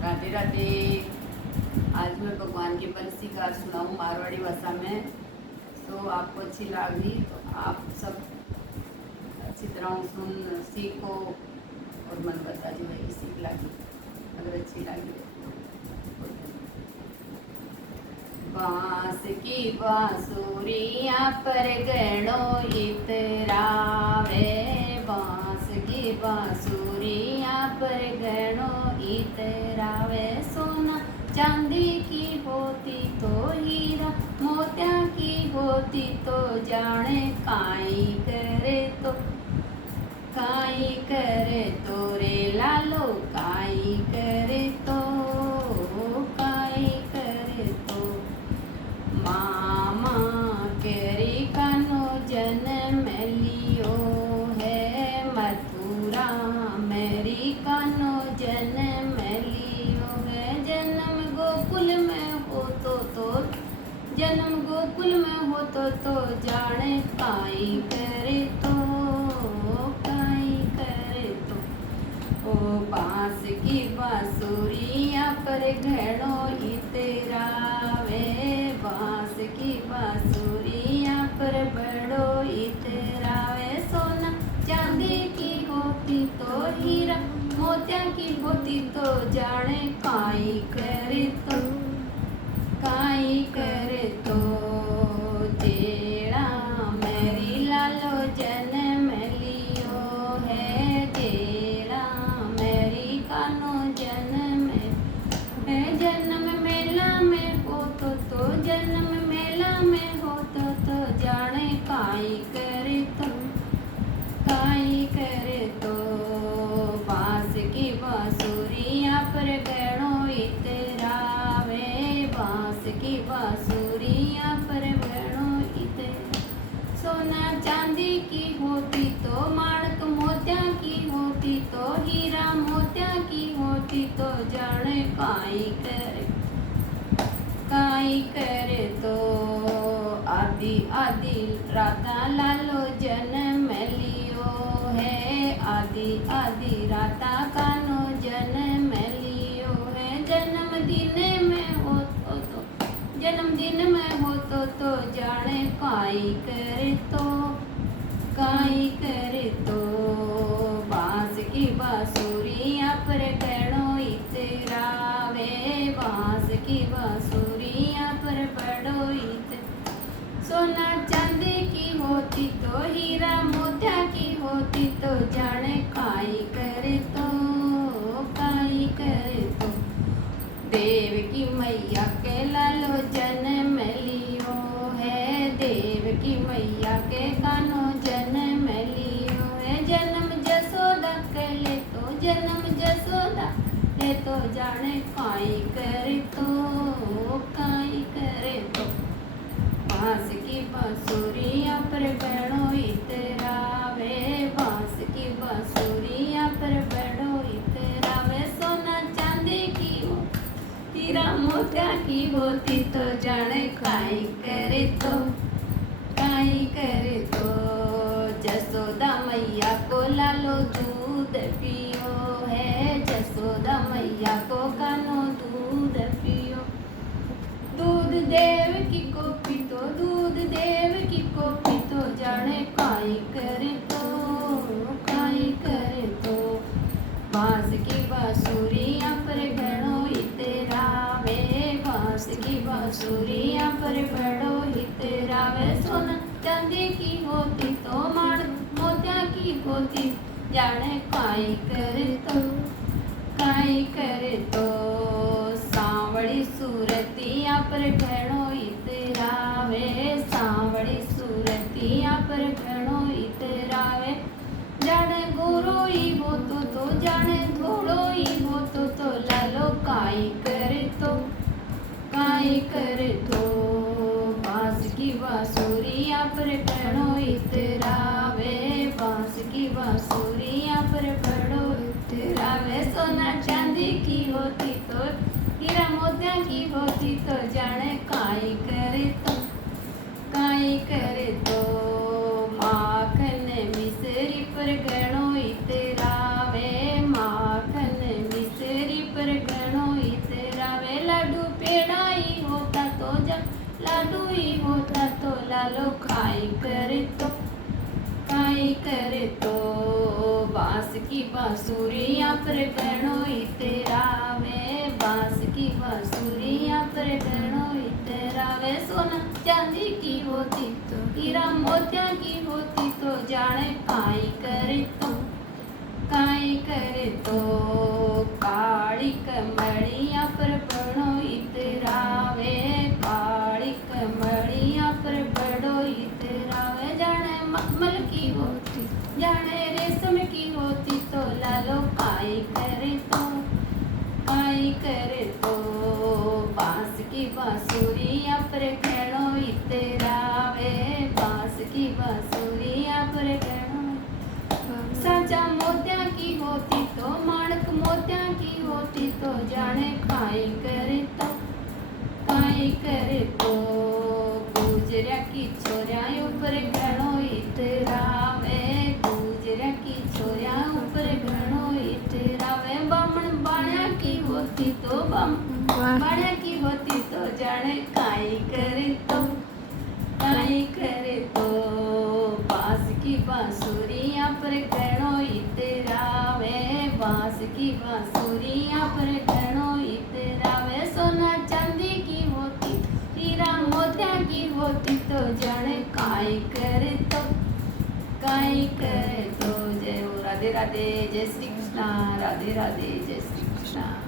राधे राधे। आज मैं भगवान की बंसी कार सुनाऊँ मारवाड़ी भाषा में। तो आपको अच्छी लगी तो आप सब अच्छी तरह सुन सीखो और मन बता जो है सीख लगी अगर अच्छी लगी तो। बांस की बांसुरियाँ पर गणो इतरावे, बांस की बांसुरियाँ पर गणो इतरावे। सोना चांदी की होती तो हीरा, मोतिया की होती तो जाने काई करे तो, काई करे तो रे लालो, काई करे तो, काई करे तो। मामा केरी कानो जन्म लियो है, मथुरा मेरी कानो जन्म लियो है। जन्म गोकुल में हो तो जन्म गोकुल में हो तो जाने काई करे तो, काई करे तो। ओ बांस की बांसुरियाँ पर घड़ो इतरावे, बांस की बांसुरियाँ पर बड़ो इतरावे। सोना चांदी की होती तो हीरा, मोतिया की होती तो जाने काई करे तो, काई करे तो। जेड़ा मेरी लालो जन्म लियो है, जेड़ा मेरी कानो जन्म है। जन्म मेला में हो तो जन्म मेला में हो तो जाने काई करे तो, काई करे तो। बांस की बांसुरियाँ पर गणो इतरावे, बांस की बांसुरियाँ पर गणो इतरावे। सोना चांदी की होती तो माणक, मोतिया की होती तो हीरा, मोतिया की होती तो जाने काई करे, काई करे तो। आदि आदि राता लालो जन्म लियो है, आदि आदि राता कानो जन्म लियो है। जन्मदिन में हो तो जन्मदिन में हो तो जाने काई करे तो, काई करे तो। बांस की बांसुरियाँ पर गणो इतरावे, बांस की बांसुरियाँ पर बड़ो इतरावे। सोना चांदी की होती तो हीरा, मोतिया की होती तो जाने काई करे तो, काई करे तो। देव की मैया के लालो जन्म लियो है, देव की मैया के कानो जन्म लियो है। जन्म जसोदा के ले तो, जन्म जसोदा ले तो जाने काई करे तो, काई करे तो। बांस की बांसुरियाँ पर बड़ो इतरावे, बांस की बांसुरियाँ पर बड़ो इतरावे। सोना चांदी की हीरा, मोतिया की होती तो जाने काई करे तो, काई करे तो। जसोदा मैया को लालो दूध पियो है, जसोदा मैया को कानो दूध पियो। दूध देव की को पीतो, दूध देव की को पीतो जाने काई करे तो, काई करे तो। बांस की बांसुरियाँ पर गणो इतरावे, बांस की बांसुरियाँ पर बड़ो इतरावे। सोना चांदी की होती तो माण, मोतिया की होती जाने काई करे तो, काई करे तो। सांवड़ी सूरतियाँ पर घणो इतरावे, सांवड़ी सूरतियाँ पर घणो इतरावे। जाने गोरो ही हो तो जाने धोड़ो ही हो तो लालो काई करे तो, काई करे तो। बांस की बांसुरियाँ पर घणो इतरावे, बांस की बांसुरियाँ पर बड़ो इतरावे। सोना चांदी की होती तो हीरा, मोतिया की होती तो जाने काई करे तो, काई करे तो। माखन मिसरी पर गणो इतरावे, माखन मिसरी पर गणो लाडू ही होता तो लालो खाई करे तो बांस की बांसुरियाँ पर गणोई तेरा वे बांस की बांसुरियाँ पर गणोई तेरा वे सोना चांदी की होती तो हीरा मोतिया की होती तो जाने काई करे तो काली कमलिया पर बड़ोई तेरा वे काली कमलिया पर बड़ोई तेरा वे जाने मखमल की होती जाने रेशम की होती तो लालो काई करे तो बांस की बांसुरिया पर गणोई तेरा वे बांस की बांसुरिया पर गणोई साचा मोतिया की होती तो माणक मोतिया की होती तो जाने काई करे तो गुजरिया की छोरिया ऊपर गणोई तेरा वे गुजरिया की छोरिया ऊपर गणोई तेरा वे बामण बाणिया की होती तो बाणिया की होती तो जाने काई करे तो बांस की बांसुरिया पर गणोई तेरा वे बांस की बांसुरिया पर गणोई तेरा वे सोना चांदी की होती हीरा मोतिया की होती तो जाने काई करे तो जय हो राधे राधे जय श्री कृष्णा राधे राधे जय श्री कृष्णा।